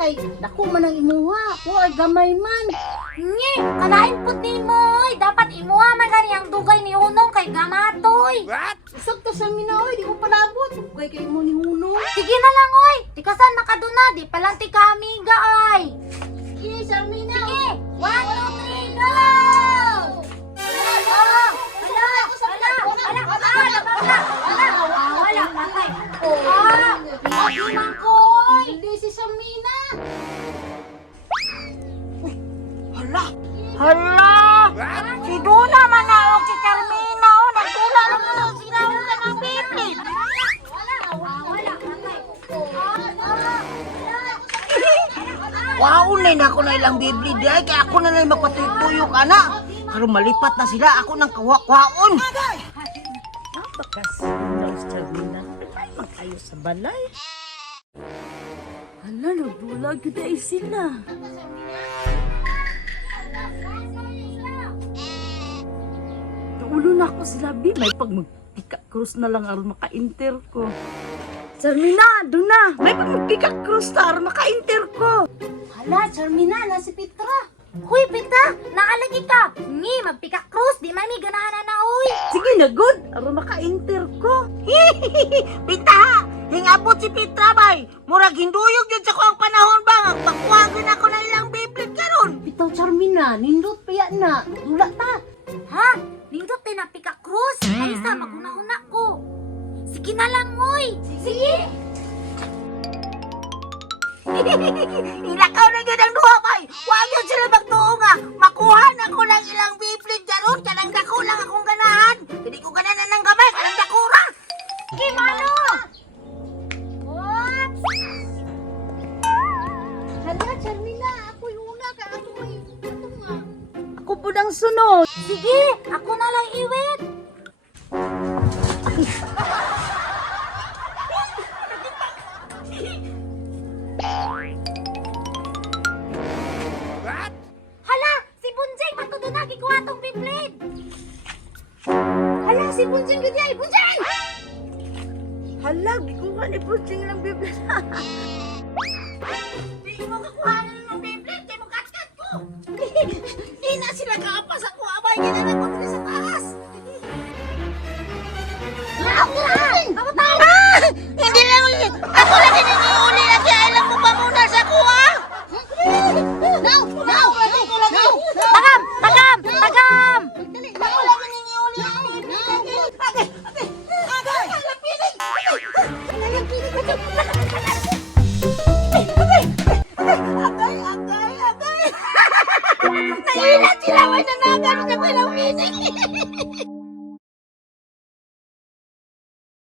kay dako man ang imuha. Wa gamay man. Nge, kalain pud nimo oy. Dapat imuha man gani ang dugay ni Hunong kay gamatoy. Sakto sa mina oy, di ko palabot. Kay mo ni Hunong. Sige na lang oy. Tikasan makaduna di palang tika amiga ay. Sige, sa mina. Sige, 1 2 3 go. Wala patay. Hindi man koy. Hindi si Samina. Hala! Si Duna man na o si Carmina o nagdula na mo ng sinawag ka ng biblit. Wala patay. Wow, na ako na ilang bibli di ay kaya ako na lang magpatuyo ka na. Karon malipat na sila ako ng kawakwaon. Bakas daw sa Charmina. Ay, mag-ayos sa balay. Hala, nagbulag yun ay sila. Naulo na ako sila, Bi. May pag magpika-cross na lang aron maka-inter ko. Charmina, doon na. May pag magpika-cross na aron maka-inter ko. Hala, Charmina na si Petra. Huy, Petra, naalagi ka. Ngi, magpika cross, di mami ganahan na uy. Sige na, good. Aron maka-inter ko. Pinta, hingabot si Petra bay. Murag hinduyog yun sa kuwang panahon ba. Magpakuwagin ako na ilang biblit karon. Bitaw Charmina, nindot pa yan na. Dula ta. Ha? Nindot din na pika cross. Ay sa maguna-una ko. Sige na lang, uy. Sige. Ilakaw na yun ang duha bay. Huwag yun sila magtuo nga. Makuha na ko ng ilang biblit karon. Kanang dako lang akong ganahan. Hindi ko ganahan ng gamay. Kanang dako ra. Sige, Mano. Oops. Hala, Charmina, ako yung una ka. Ako may ito nga. Ako po ng sunod. Sige, ako na lang iwit. Hala, si Bunjing matudunagi ko atong biblit. Hala, si Bunjing gud ay. Bunjing! Hala, gikuha ni Puching ng bibli. Di mo kakuhanan ng biblit. Di mo katkat ko. Di na sila kaapas ako. Abay, ginanan ko nila sa taas. Hindi lang ulit. Ako lang hininiuli na kaya alam mo ba muna sa kuha? Now! Tagam! Tagam! Tagam! Ako lang hininiuli ang biblit. Agay! Agay! Agay! Lapinig! Agay! Agay! Agay! Nailan sila! May nanagan! Hindi ko ilang minig!